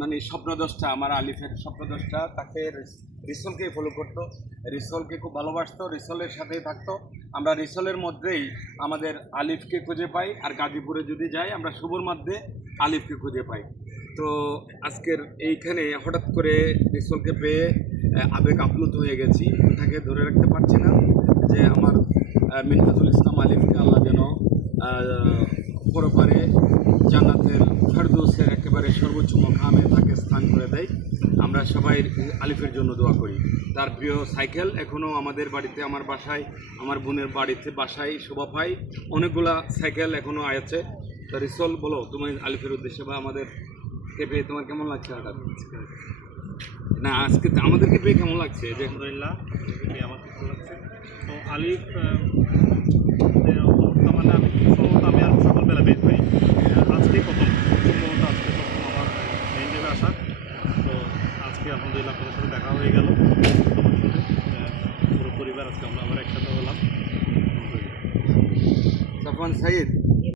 মানে স্বপ্নদ্রষ্টা, আমার আলিফের স্বপ্নদ্রষ্টা, তাকে রিসলকে ফলো করতো, রিসলকে খুব ভালোবাসতো, রিসলের সাথেই থাকতো। আমরা রিসলের মধ্যেই আমাদের আলিফকে খুঁজে পাই, আর গাজীপুরে যদি যাই আমরা শুভর মধ্যে আলিফকে খুঁজে পাই। তো আজকের এইখানে হঠাৎ করে রিসলকে পেয়ে আবেগ আপ্লুত হয়ে গেছি, ওটাকে ধরে রাখতে পারছি না যে আমার মিনহাজুল ইসলাম আলিফকে আল্লাহ যেন পরপারে জান্নাতের ফেরদৌসের একেবারে সর্বোচ্চ মকামে তাকে স্থান করে দেয়। আমরা সবাই আলিফের জন্য দোয়া করি। তার প্রিয় সাইকেল এখনও আমাদের বাড়িতে, আমার বাসায়, আমার বোনের বাড়িতে বাসায় শোভা পায়, অনেকগুলা সাইকেল এখনও আছে। তো রিসল, বলো তুমি আলিফের উদ্দেশ্যে বা আমাদের কে পেয়ে তোমার কেমন লাগছে? হঠাৎ না, আজকে আমাদেরকে পেয়ে কেমন লাগছে? যে আলহামদুলিল্লাহ, আমার ভালো লাগছে। তো আলিফ মানে আমি সম্ভবত আমি আর সকালবেলা বের হই, আজকে প্রথম সম্ভবত আজকে প্রথম আমার মেইন ডেভে আসা। তো আজকে আলহামদুলিল্লাহ আপনাদের সাথে দেখা হয়ে গেল, তোমার সাথে পুরো পরিবার আজকে আমরা আবার একসাথে হলাম। সাফওয়ান সাইদ।